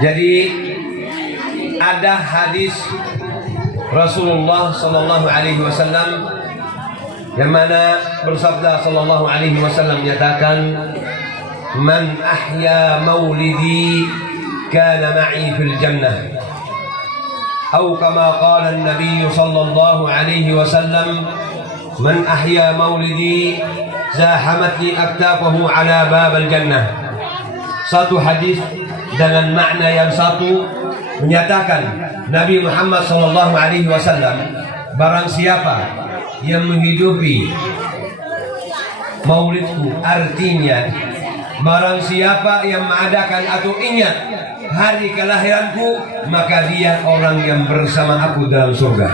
Jadi ada hadis Rasulullah Sallallahu Alaihi Wasallam yang mana bersabda Sallallahu Alaihi Wasallam menyatakan, "Man ahya maulidi kana ma'i fil jannah." Atau kama qala an-nabiy Sallallahu Alaihi Wasallam, "Man ahya maulidi zahamatni aktafahu ala bab al-jannah." Satu hadis dengan makna yang satu menyatakan Nabi Muhammad sallallahu alaihi wasallam, barang siapa yang menghidupi maulidku, artinya barang siapa yang mengadakan atau ingat hari kelahiranku, maka dia orang yang bersama aku dalam surga.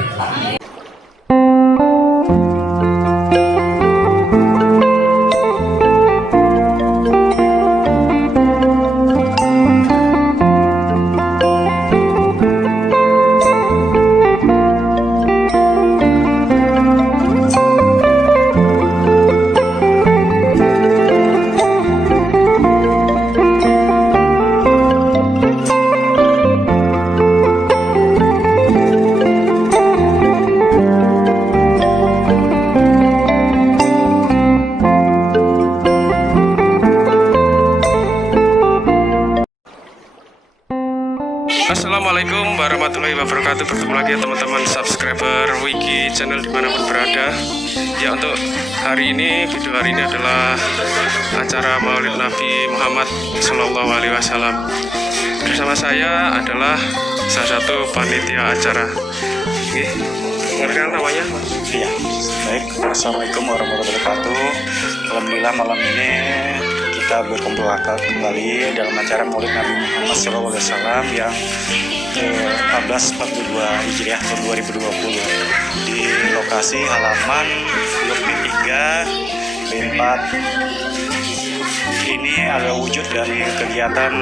Assalamualaikum warahmatullahi wabarakatuh. Bertemu lagi ya teman-teman subscriber Wiki channel dimanapun berada. Ya, untuk hari ini, video hari ini adalah acara Maulid Nabi Muhammad Sallallahu Alaihi Wasallam. Bersama saya adalah salah satu panitia acara. Oke, mengenal namanya? Iya, baik. Assalamualaikum warahmatullahi wabarakatuh. Alhamdulillah malam ini kita berkumpul kembali dalam acara Maulid Nabi Muhammad SAW yang ke-1442 Hijriah tahun 2020 di lokasi halaman Blok B3 B4. Ini adalah wujud dari kegiatan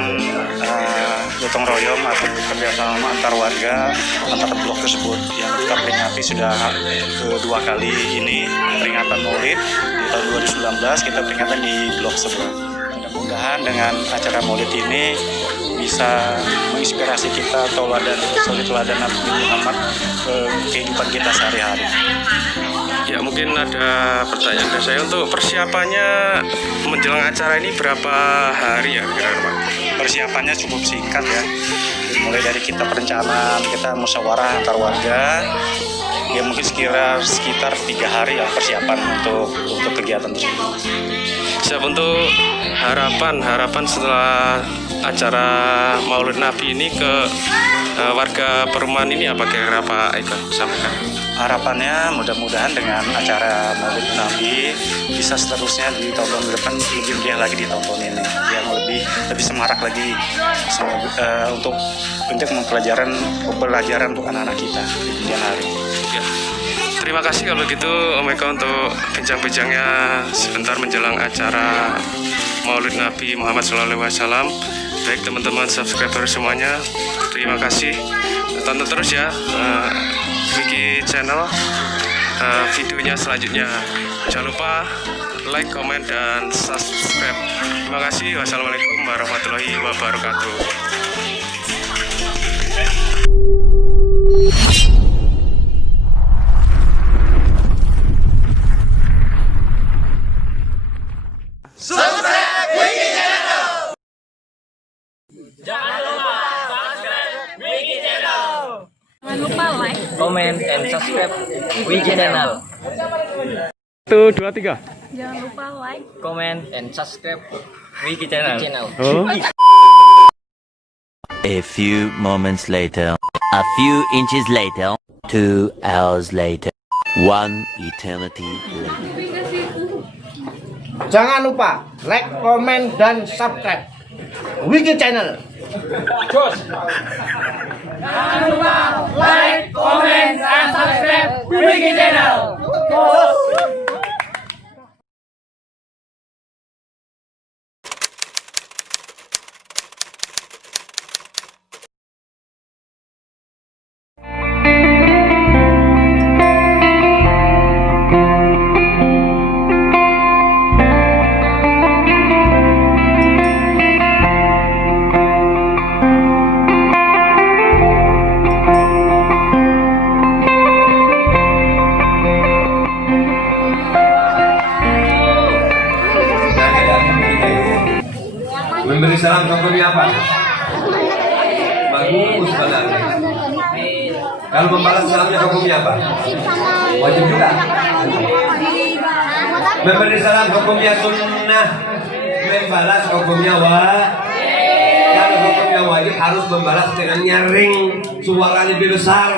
gotong royong atau kerjasama antar warga antar blok tersebut yang kita peringati sudah kedua kali ini peringatan Maulid. Di tahun 2019 kita peringatan di blok sebelah. Mudah-mudahan dengan acara Maulid ini bisa menginspirasi kita teladan Nabi Muhammad ke kehidupan kita sehari-hari. Ya, mungkin ada pertanyaan dari saya, untuk persiapannya menjelang acara ini berapa hari ya kira-kira Pak? Persiapannya cukup singkat ya, mulai dari kita perencanaan, kita musyawarah antar warga, ya mungkin sekitar 3 hari ya persiapan untuk kegiatan tersebut. Siap. Untuk harapan setelah acara Maulid Nabi ini ke warga perumahan ini apa kira-kira Pak Eka sampaikan? Harapannya mudah-mudahan dengan acara Maulid Nabi bisa seterusnya di tahun depan lebih meriah lagi di tahun ini, yang lebih semarak lagi untuk pembelajaran untuk anak-anak kita di kemudian hari. Ya. Terima kasih kalau gitu Om Eka untuk bincang-bincangnya sebentar menjelang acara Maulid Nabi Muhammad SAW. Baik teman-teman subscriber semuanya, terima kasih. Tonton terus ya Wiki channel videonya selanjutnya. Jangan lupa like, komen, dan subscribe. Terima kasih. Wassalamualaikum warahmatullahi wabarakatuh. Jangan lupa like, comment, and subscribe Wiki Channel. 1, 2, 3. jangan lupa like, Comment and subscribe Wiki Channel. Oh. A few moments later, a few inches later, 2 hours later, 1 eternity later. Jangan lupa like, komen, dan subscribe Wiki Channel. jangan lupa like, comment, dan subscribe Wiki Channel. hukumnya apa? Bagus banget. Kalau membalas salamnya hukumnya apa? Wajib juga. Memberi salam hukumnya sunnah. Membalas hukumnya wajib. Kalau hukumnya wajib harus membalas dengan nyaring, suara lebih besar,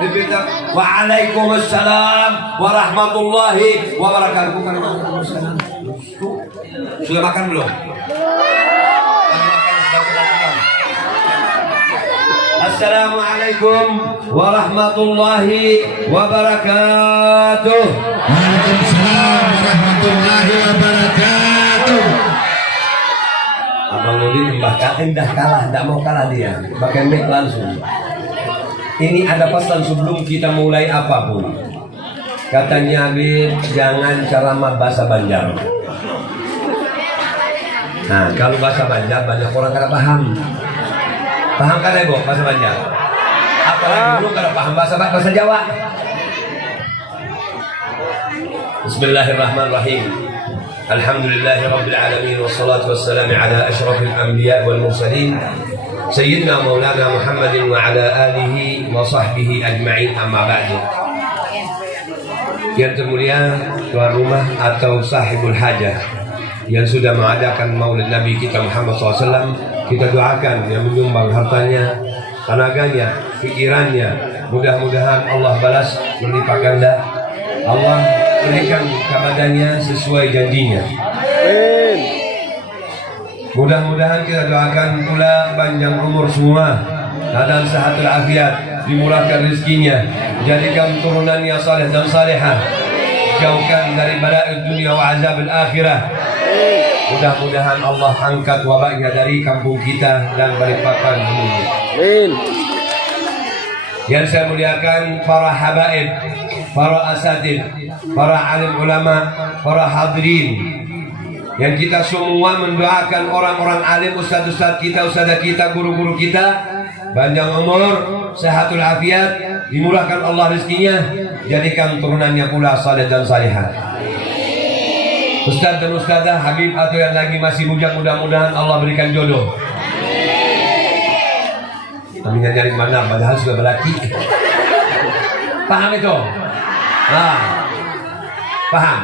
lebih ter. Waalaikumsalam warahmatullahi wabarakatuh. Bukan waalaikumsalam. Sudah makan belum? Assalamualaikum warahmatullahi wabarakatuh. Waalaikumsalam warahmatullahi wabarakatuh. Abang Nudin dah kalah, tidak mau kalah dia. Pakai mic langsung. Ini ada pesan sebelum kita mulai apapun. Katanya Habib, jangan ceramah bahasa Banjar. Nah, kalau bahasa Banjar banyak orang kada paham. Paham kan Ibu bahasa Banjar? Apalagi dulu kada paham bahasa Jawa. Bismillahirrahmanirrahim. Alhamdulillahirabbil alamin wassalatu wassalamu ala asyrafil anbiya wal mursalin sayyidina maulana Muhammadin wa ala alihi wa sahbihi ajma'in, amma ba'du. Yang termulia tuan rumah atau sahibul hajah yang sudah mengadakan maulid Nabi kita Muhammad SAW, kita doakan yang menyumbang hartanya, tenaganya, pikirannya, mudah-mudahan Allah balas berlipat ganda. Allah berikan kepadanya sesuai janjinya. Mudah-mudahan kita doakan pula panjang umur semua, keadaan sehat walafiat, dimurahkan rezekinya, jadikan turunannya saleh dan salehah, jauhkan dari balai dunia wa azab al-akhirah. Mudah-mudahan Allah angkat wabaknya dari kampung kita dan Balikpapan dunia. Yang saya muliakan para habaib, para asatid, para alim ulama, para hadirin, yang kita semua mendoakan orang-orang alim, ustaz-ustaz kita, ustazah kita, guru-guru kita, panjang umur, sehatul afiat, dimurahkan Allah rezekinya, jadikan turunannya pula saleh dan salihah. Ustaz dan ustazah, Habib atau yang lagi masih bujang, mudah-mudahan Allah berikan jodoh. Kami nyari mana, padahal sudah berlaki. Paham itu? Nah, paham?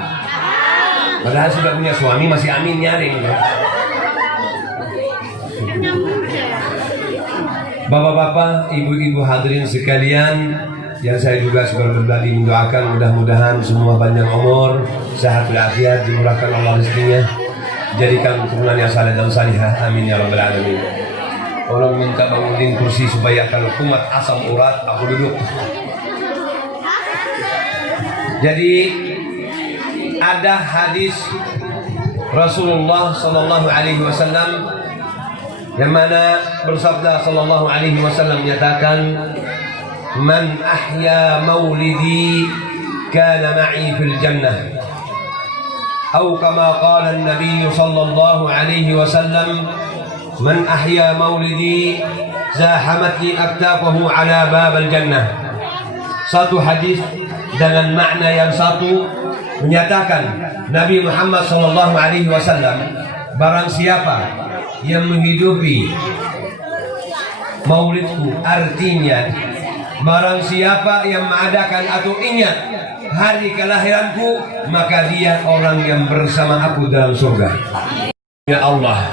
Padahal sudah punya suami masih amin nyaring. Bapak-bapak, ibu-ibu hadirin sekalian, yang saya juga sudah berbagi mendoakan mudah-mudahan semua panjang umur, sehat walafiat, dimurahkan Allah rezekinya, jadikan keturunan yang saleh dan salihah. Amin ya rabbal alamin. Tolong minta bangunin kursi supaya kalau kumat asam urat aku duduk. Jadi ada hadis Rasulullah sallallahu alaihi wasallam yang mana bersabda sallallahu alaihi wasallam menyatakan, "Man ahya maulidi kana ma'i fil jannah." Atau kama qala an-nabiy sallallahu alaihi wasallam, "Man ahya maulidi zahamatni aktafahu ala babal jannah." Satu hadis dengan makna yang satu menyatakan Nabi Muhammad sallallahu alaihi wasallam, barang siapa yang menghidupi maulidku, artinya barang siapa yang mengadakan atau ingat hari kelahiranku, maka dia orang yang bersama aku dalam surga. Ya Allah,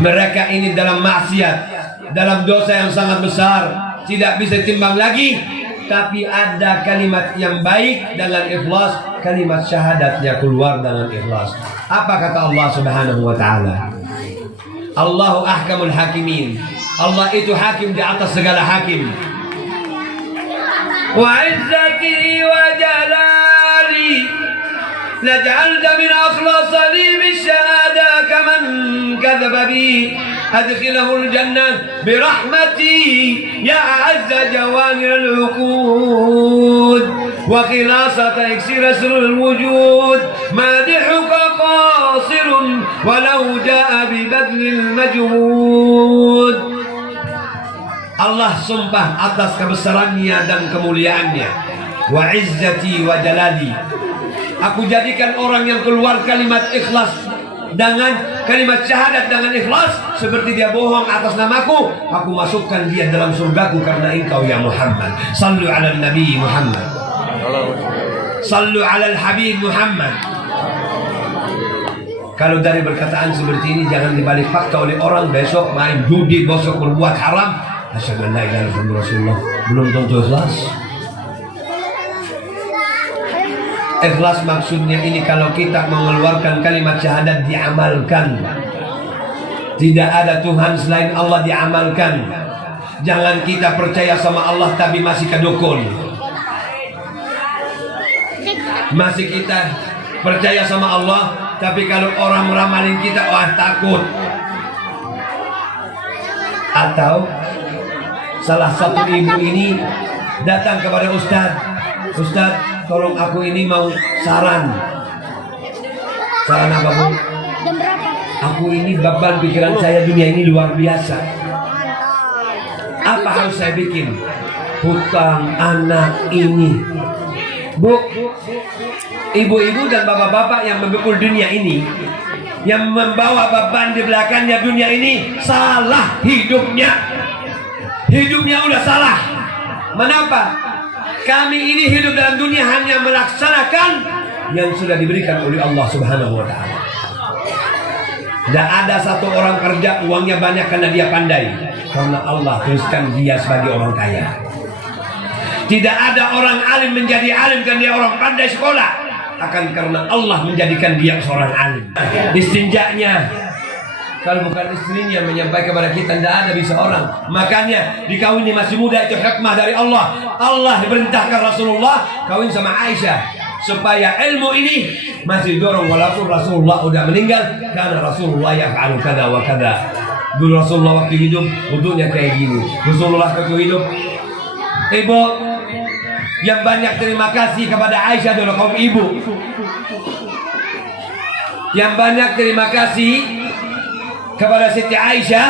mereka ini dalam maksiat, dalam dosa yang sangat besar, tidak bisa timbang lagi, tapi ada kalimat yang baik dengan ikhlas, kalimat syahadatnya keluar dengan ikhlas. Apa kata Allah Subhanahu wa taala? Allahu ahkamul hakimin. Allah itu hakim di atas segala hakim. Wa izzati wa jalali laj'alta min akhlasi bisyahada kaman kadzaba bi adkhilahul jannah birahmati ya azza jawahirul uqud wa khilasata iksir asrul wujud madihuka qasirun walau jaa bi badlil majhud. Allah sumpah atas kebesarannya dan kemuliaannya. Wa izzati wa jalali, aku jadikan orang yang keluar kalimat ikhlas dengan kalimat syahadat dengan ikhlas seperti dia bohong atas namaku, aku masukkan dia dalam surgaku karena engkau ya Muhammad. Sallu ala Nabi Muhammad, sallu ala Habib Muhammad. Kalau dari perkataan seperti ini jangan dibalik fakta oleh orang, besok main judi, besok berbuat haram, asyhadu an la ilaha illallah Rasulullah, belum tentu ikhlas. Ikhlas maksudnya ini kalau kita mengeluarkan kalimat syahadat diamalkan. Tidak ada Tuhan selain Allah, diamalkan. Jangan kita percaya sama Allah tapi masih kedukun. Masih kita percaya sama Allah tapi kalau orang meramalin kita, wah takut. Atau salah satu ibu ini datang kepada Ustadz, Ustadz tolong aku ini mau saran. Saran apa Bu? Aku ini beban pikiran saya dunia ini luar biasa. Apa harus saya bikin? Hutang anak ini. Bu, ibu-ibu dan bapak-bapak yang membekul dunia ini, yang membawa beban di belakangnya dunia ini, salah hidupnya. Hidupnya udah salah. Mengapa? Kami ini hidup dalam dunia hanya melaksanakan yang sudah diberikan oleh Allah Subhanahu wa Ta'ala. Tidak ada satu orang kerja uangnya banyak karena dia pandai, karena Allah teruskan dia sebagai orang kaya. Tidak ada orang alim menjadi alim karena dia orang pandai sekolah, akan karena Allah menjadikan dia seorang alim. Istinjaknya, kalau bukan istrinya menyampaikan kepada kita, tidak ada bisa orang. Makanya dikawini masih muda itu hikmah dari Allah. Allah diperintahkan Rasulullah kawin sama Aisyah supaya ilmu ini masih dorong walaupun Rasulullah udah meninggal, karena Rasulullah yaf'alu kada wa kada. Dulu Rasulullah waktu hidup wudunya kayak gini. Rasulullah waktu hidup, ibu yang banyak terima kasih kepada Aisyah dulu kaum ibu. Yang banyak terima kasih kepada Siti Aisyah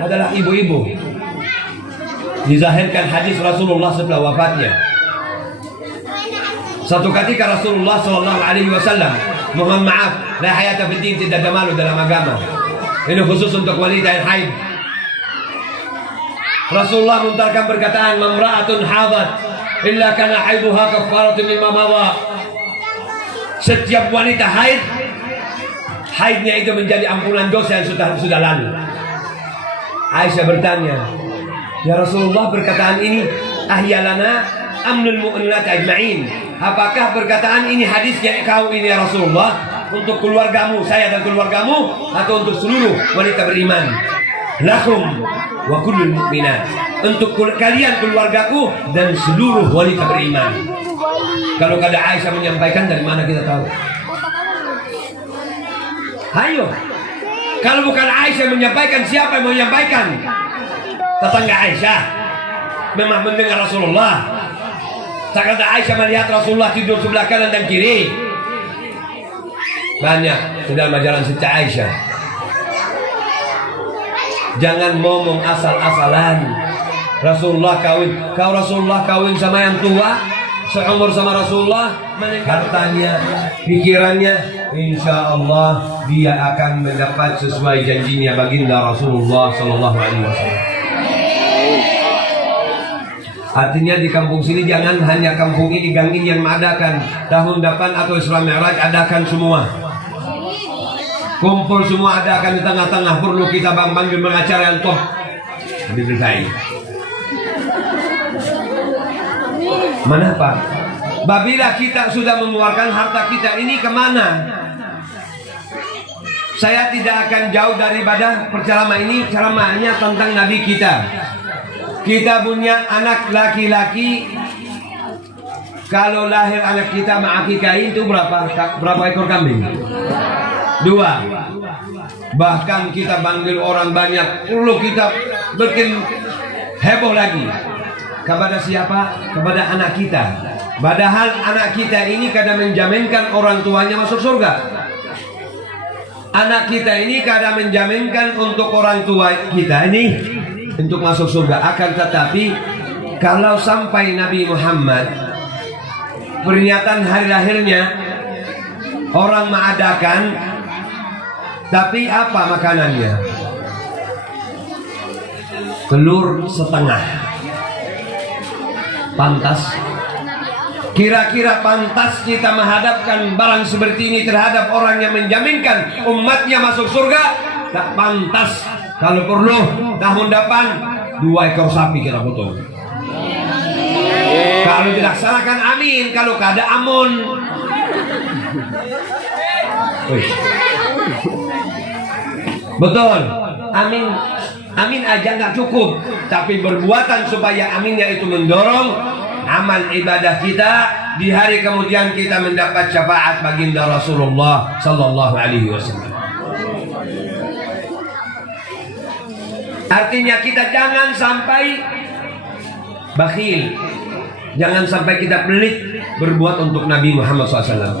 adalah ibu-ibu. Dizahirkan hadis Rasulullah setelah wafatnya. Satu ketika Rasulullah SAW, mohon maaf, la hayata fid din, tidak ada malu dalam agama. Ini khusus untuk wanita yang haid. Rasulullah menuntarkan perkataan, mamra'atun hadat illa kana haiduha kafaratun lima madha. Setiap wanita haid, haidnya itu menjadi ampunan dosa yang sudah lalu. Aisyah bertanya, ya Rasulullah, perkataan ini ahyalana amnul mu'minat ajma'in. Apakah perkataan ini hadisnya kau ini ya Rasulullah untuk keluargamu, saya dan keluargamu, atau untuk seluruh wanita beriman? Lakum wa kullul mu'minat, untuk kalian keluargaku dan seluruh wanita beriman. Kalau kada Aisyah menyampaikan, dari mana kita tahu? Ayo, kalau bukan Aisyah menyampaikan, siapa yang menyampaikan? Tetangga Aisyah memang mendengar Rasulullah. Terkadang Aisyah melihat Rasulullah tidur sebelah kanan dan kiri. Banyak dalam ajaran Siti Aisyah. Jangan ngomong asal-asalan. Rasulullah kawin, kau Rasulullah kawin sama yang tua, seumur sama Rasulullah, hartanya, pikirannya, insya Allah dia akan mendapat sesuai janjinya baginda Rasulullah Sallallahu Alaihi Wasallam. Artinya di kampung sini jangan hanya kampung ini, gang ini yang mengadakan. Tahun depan atau Isra Mi'raj adakan semua. Kumpul semua, adakan di tengah-tengah. Perlu kita panggil pengacara yang top. Habis selesai. Mengapa? Babila kita sudah mengeluarkan harta kita ini kemana? Saya tidak akan jauh daripada perceramah ini. Ceramahnya tentang Nabi kita. Kita punya anak laki-laki. Kalau lahir anak kita mengakikain itu berapa ekor kambing? 2. Bahkan kita panggil orang banyak. Perlu kita bikin heboh lagi. Kepada siapa? Kepada anak kita. Padahal anak kita ini kadang menjaminkan orang tuanya masuk surga. Anak kita ini kadang menjaminkan untuk orang tua kita ini untuk masuk surga. Akan tetapi kalau sampai Nabi Muhammad peringatan hari lahirnya orang mengadakan Tapi apa makanannya? Telur setengah. Pantas? Kira-kira pantas kita menghadapkan barang seperti ini terhadap orang yang menjaminkan umatnya masuk surga? Tak pantas. Kalau perlu tahun depan 2 ekor sapi kita potong. Kalau dilaksanakan amin, kalau kada amun. Betul. Amin. Amin aja nggak cukup, tapi berbuatan supaya aminnya itu mendorong amal ibadah kita di hari kemudian kita mendapat syafaat baginda Rasulullah sallallahu alaihi wasallam. Artinya kita jangan sampai bakhil, jangan sampai kita pelit berbuat untuk Nabi Muhammad SAW.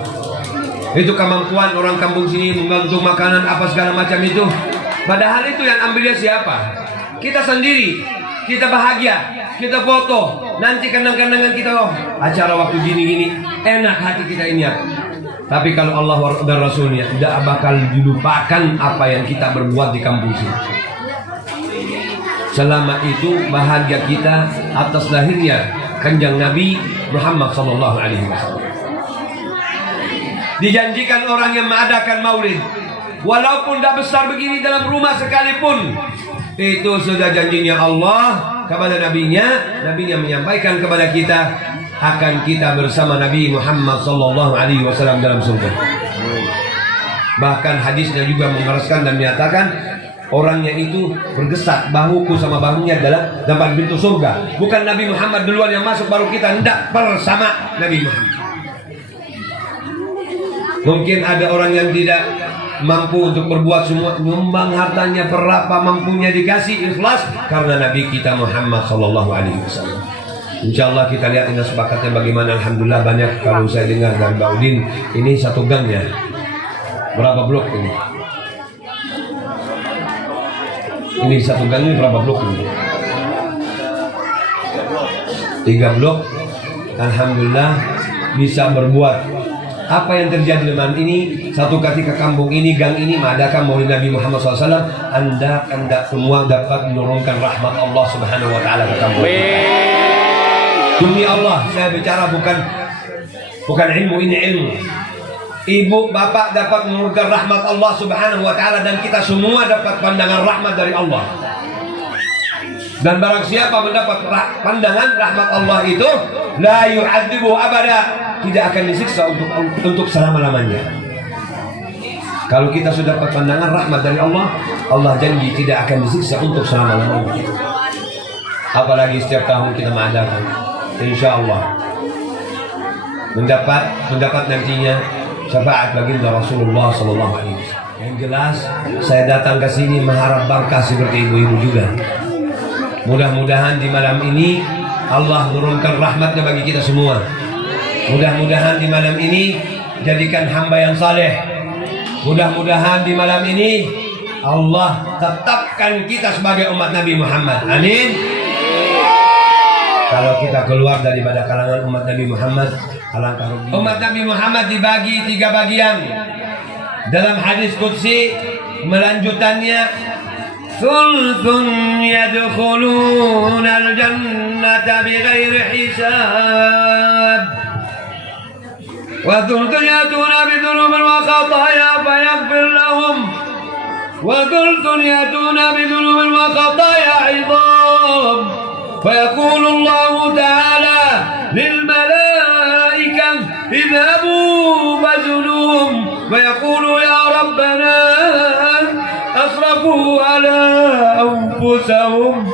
Itu kemampuan orang kampung sini membantu makanan apa segala macam itu. Padahal itu yang ambilnya siapa? Kita sendiri. Kita bahagia, kita foto. Nanti kenang-kenangan kita, oh, acara waktu gini-gini, enak hati kita ini. Tapi kalau Allah dan Rasulnya tidak bakal dilupakan apa yang kita berbuat di kampung sini. Selama itu bahagia kita atas lahirnya kanjeng Nabi Muhammad sallallahu alaihi wasallam. Dijanjikan orang yang mengadakan maulid, walaupun tidak besar begini dalam rumah sekalipun, itu sudah janjinya Allah kepada nabinya. Nabinya menyampaikan kepada kita akan kita bersama Nabi Muhammad sallallahu alaihi wasallam dalam surga. Bahkan hadisnya juga mengeraskan dan menyatakan orangnya itu bergesak bahuku sama bahunya dalam depan pintu surga. Bukan Nabi Muhammad duluan yang masuk baru kita, hendak bersama Nabi Muhammad. Mungkin ada orang yang tidak mampu untuk berbuat semua, nyumbang hartanya berapa mampunya dikasih, ikhlas karena Nabi kita Muhammad sallallahu alaihi wasallam. Insyaallah kita lihat ini sepakatnya bagaimana. Alhamdulillah banyak kalau saya dengar dari Mbak Udin, ini satu gangnya. Berapa blok ini? Ini satu gang ini berapa blok ini? 3 blok. Alhamdulillah bisa berbuat. Apa yang terjadi dengan ini? Satu ketika kampung ini, gang ini mengadakan maulid Nabi Muhammad SAW, anda semua dapat menurunkan rahmat Allah Subhanahu Wa Taala ke kampung ini. Demi Allah, saya bicara bukan ilmu, ini ilmu. Ibu, bapak dapat menurunkan rahmat Allah Subhanahu Wa Taala dan kita semua dapat pandangan rahmat dari Allah. Dan barang siapa mendapat pandangan rahmat Allah itu, la yu'adzibu abada, tidak akan disiksa untuk selama-lamanya. Kalau kita sudah dapat pandangan rahmat dari Allah, Allah janji tidak akan disiksa untuk selama-lamanya. Apalagi setiap tahun kita mengadakan, insya Allah mendapat nantinya syafaat baginda Rasulullah sallallahu alaihi wasallam. Yang jelas saya datang ke sini mengharap berkah seperti ibu-ibu juga. Mudah-mudahan di malam ini Allah menurunkan rahmatnya bagi kita semua. Mudah-mudahan di malam ini jadikan hamba yang saleh. Mudah-mudahan di malam ini Allah tetapkan kita sebagai umat Nabi Muhammad. Amin. Kalau kita keluar daripada kalangan umat Nabi Muhammad, alangkah rugi. Umat Nabi Muhammad dibagi 3 bagian. Dalam hadis qudsi melanjutannya, thulthun yadkhuluna al-jannata bighairi hisab wa thulthun yatuna bidhunubin wa khataya fayaghfir lahum wa thulthun yatuna bidhunubin wa khataya 'idham fayaqulu Allah ta'ala lil malaikah idhabu fazunhum fayaqulu ya rabbana asrafu ala anfusahum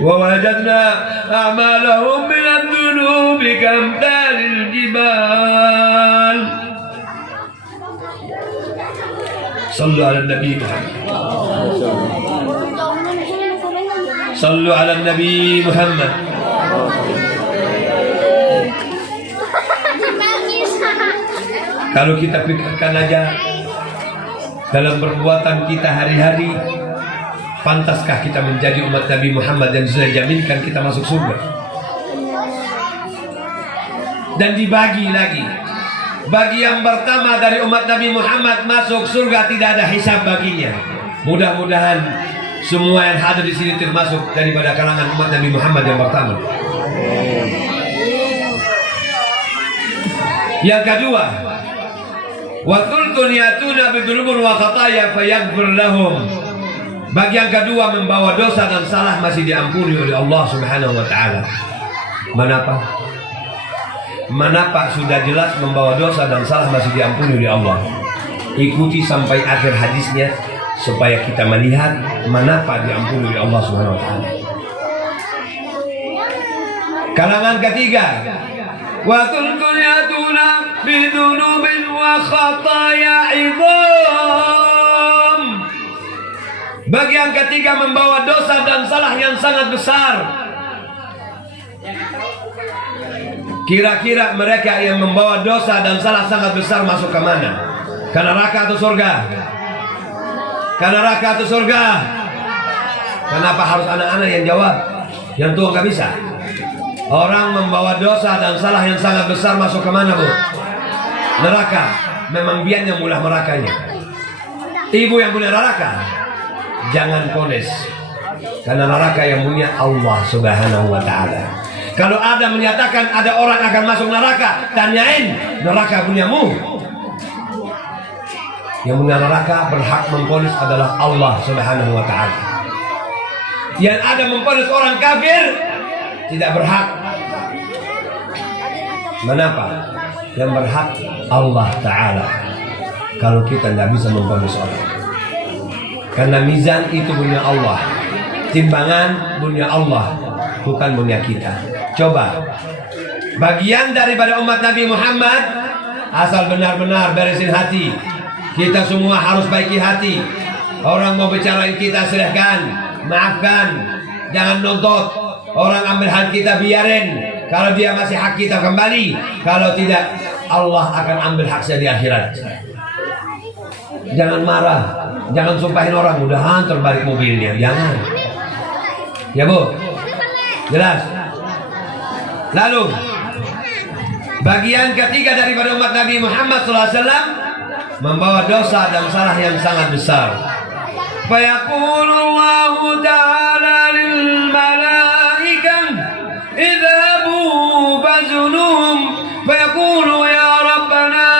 wa wajadna a'malahum min adh-dhunubi kamthalil jibal. Sallu ala Nabi Muhammad. Sallu ala Nabi Muhammad. Kalau kita pikirkan aja dalam perbuatan kita hari-hari, pantaskah kita menjadi umat Nabi Muhammad yang sudah jaminkan kita masuk surga? Dan dibagi lagi bagi yang pertama dari umat Nabi Muhammad masuk surga tidak ada hisab baginya. Mudah-mudahan semua yang hadir di sini termasuk daripada kalangan umat Nabi Muhammad yang pertama. Yang kedua, wa thulthun yatuna bidhunubin wa khataya fayaghfir lahum. Bagi yang kedua membawa dosa dan salah masih diampuni oleh Allah Subhanahu wa taala. Manapa sudah jelas membawa dosa dan salah masih diampuni oleh Allah. Ikuti sampai akhir hadisnya supaya kita melihat manapa diampuni oleh Allah Subhanahu wa taala. Kalangan ketiga, wa thulthun yatuna bidhunubin wa khataya idham. Bagi yang ketiga membawa dosa dan salah yang sangat besar. Kira-kira mereka yang membawa dosa dan salah sangat besar masuk ke mana? Ke neraka atau surga? Ke neraka atau surga? Kenapa harus anak-anak yang jawab? Yang tua nggak bisa. Orang membawa dosa dan salah yang sangat besar masuk ke mana, Bu? Neraka. Memang biar yang mulah nerakanya. Ibu yang punya neraka, jangan ponis. Karena neraka yang punya Allah Subhanahu wa taala. Kalau ada menyatakan ada orang akan masuk neraka, tanyain, neraka punyamu? Yang punya neraka berhak memponis adalah Allah Subhanahu wa taala. Yang ada memponis orang kafir tidak berhak. Kenapa? Yang berhak Allah taala. Kalau kita tidak bisa memponis orang. Karena mizan itu punya Allah, timbangan punya Allah, bukan punya kita. Coba, bagian daripada umat Nabi Muhammad, asal benar-benar beresin hati. Kita semua harus baiki hati. Orang mau bicarain kita silahkan, maafkan, jangan nuntut. Orang ambil hak kita biarin. Kalau dia masih hak kita kembali, kalau tidak Allah akan ambil hak saya di akhirat. Jangan marah, jangan sumpahin orang, mudahan terbalik mobilnya, jangan. Ya Bu, jelas. Lalu bagian ketiga daripada umat Nabi Muhammad SAW membawa dosa dan salah yang sangat besar. Fayaqulullahu ta'ala lil malaikah idhabu fazunuhum fayaqulu ya Rabbana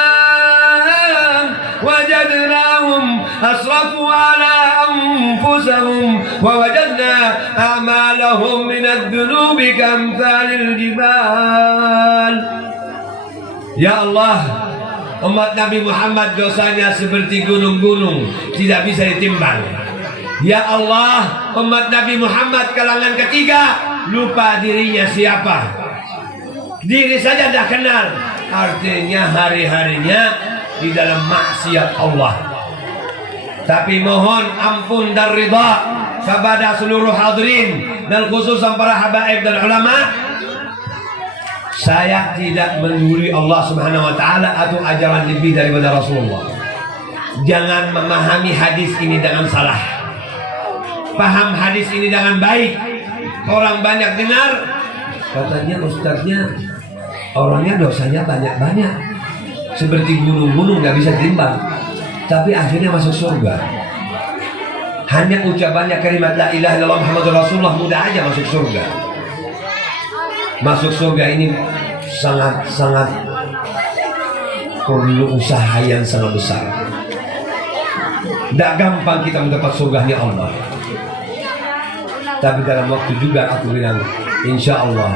wajadnahum asrafu ala anfusahum wa wajadna a'malahum min adh-dhunubi kamthalil jibal. Ya Allah, umat Nabi Muhammad dosanya seperti gunung-gunung, tidak bisa ditimbang. Ya Allah, umat Nabi Muhammad kalangan ketiga lupa dirinya siapa. Diri saja tidak kenal. Artinya hari-harinya di dalam maksiat Allah. Tapi mohon ampun dan ridha kepada seluruh hadirin dan khususan para habaib dan ulama. Saya tidak menggurui Allah Subhanahu wa taala atau ajaran lebih daripada Rasulullah. Jangan memahami hadis ini dengan salah. Paham hadis ini dengan baik. Orang banyak dengar, katanya ustadznya orangnya dosanya banyak-banyak. Seperti gunung-gunung nggak bisa timbang. Tapi akhirnya masuk surga. Hanya ucapannya kalimat la ilaha illallah Muhammadur Rasulullah mudah aja masuk surga. Masuk surga ini sangat-sangat perlu usaha yang sangat besar. Tidak gampang kita mendapat surganya Allah. Tapi dalam waktu juga aku bilang, insya Allah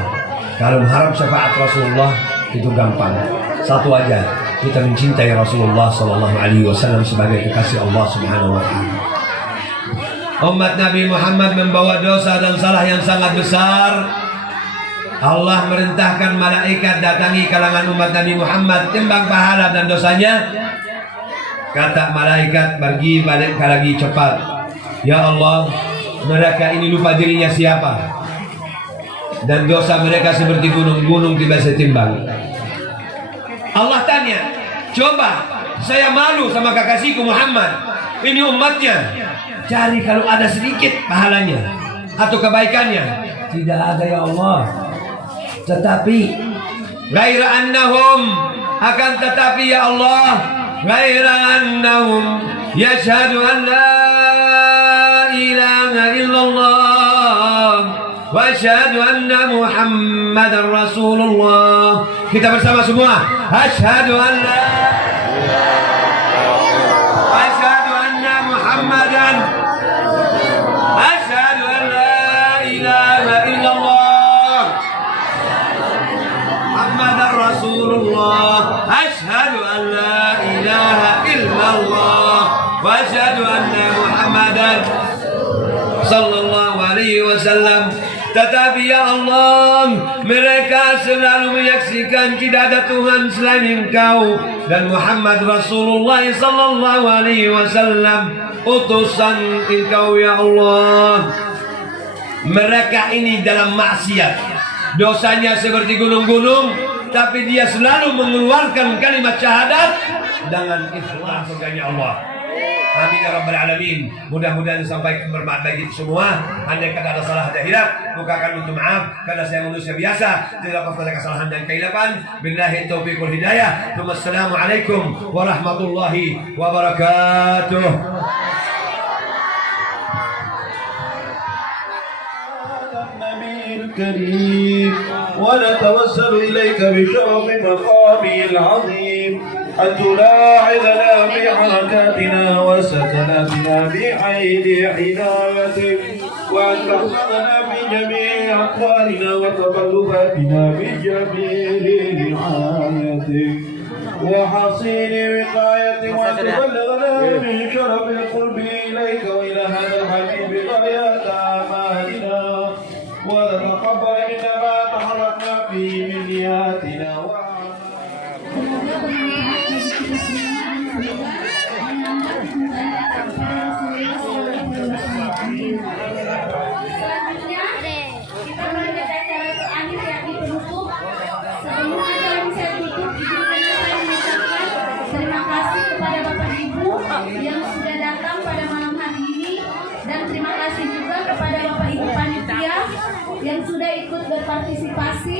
kalau mengharap syafaat Rasulullah itu gampang. Satu aja, kita mencintai Rasulullah Sallallahu Alaihi Wasallam sebagai kekasih Allah Subhanahu Wa Taala. Umat Nabi Muhammad membawa dosa dan salah yang sangat besar. Allah merintahkan malaikat datangi kalangan umat Nabi Muhammad, timbang pahala dan dosanya. Kata malaikat, pergi balik lagi cepat. Ya Allah, mereka ini lupa dirinya siapa, dan dosa mereka seperti gunung-gunung tidak bisa timbang. Allah tanya, coba saya malu sama kekasihku Muhammad, ini umatnya, cari kalau ada sedikit pahalanya atau kebaikannya. Tidak ada ya Allah. Tetapi ghaira annahum akan tetapi ya Allah, ghaira annahum yashhadu an la ilaha illallah wa asyhadu anna Muhammadar Rasulullah. Kita bersama semua, asyhadu an la asyhadu anna Muhammadan asyhadu an la ilaha illallah Muhammadar Rasulullah asyhadu an la ilaha illallah wa asyhadu anna Muhammadan sallallahu alaihi wasallam. Tetapi ya Allah, mereka selalu menyaksikan tidak ada Tuhan selain Engkau dan Muhammad Rasulullah sallallahu alaihi wasallam utusan Engkau ya Allah. Mereka ini dalam maksiat, dosanya seperti gunung-gunung, tapi dia selalu mengeluarkan kalimat syahadat dengan ikhlas surganya Allah. Amin ya rabbal alamin. Mudah-mudahan disampaikan bermanfaat bagi semua. Andai kata ada salah ada hilaf, bukakan untuk maaf karena saya manusia biasa, tidak apa-apa kesalahan dan keilapan. Billahi taufiq wal hidayah. Wassalamualaikum warahmatullahi wabarakatuh. الكريم ونتوسل إليك بشرف مقامه العظيم أن تلاحظنا في حركاتنا وسكناتنا بحيث عنايتك وأن تحفظنا في جميع أقوالنا وتقلباتنا بجميل رعايتك وحصين وقايتك وأن تبلغنا من شرف القرب إليك وإلى هذا الحبيب غايات آمالنا وتتقبل منا ما تحركنا فيه من نياتنا Terima kasih kepada Bapak Ibu yang sudah datang pada malam hari ini, dan terima kasih juga kepada Bapak Ibu panitia yang sudah ikut berpartisipasi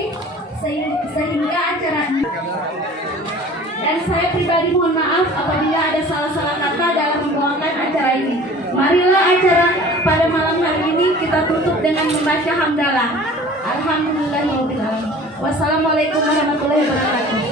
sehingga acara ini. Dan saya pribadi mohon maaf apabila ada salah-salah kata dalam membawakan acara ini. Marilah acara pada malam hari ini kita tutup dengan membaca hamdalah. Alhamdulillahirabbil alamin. Wassalamualaikum warahmatullahi wabarakatuh.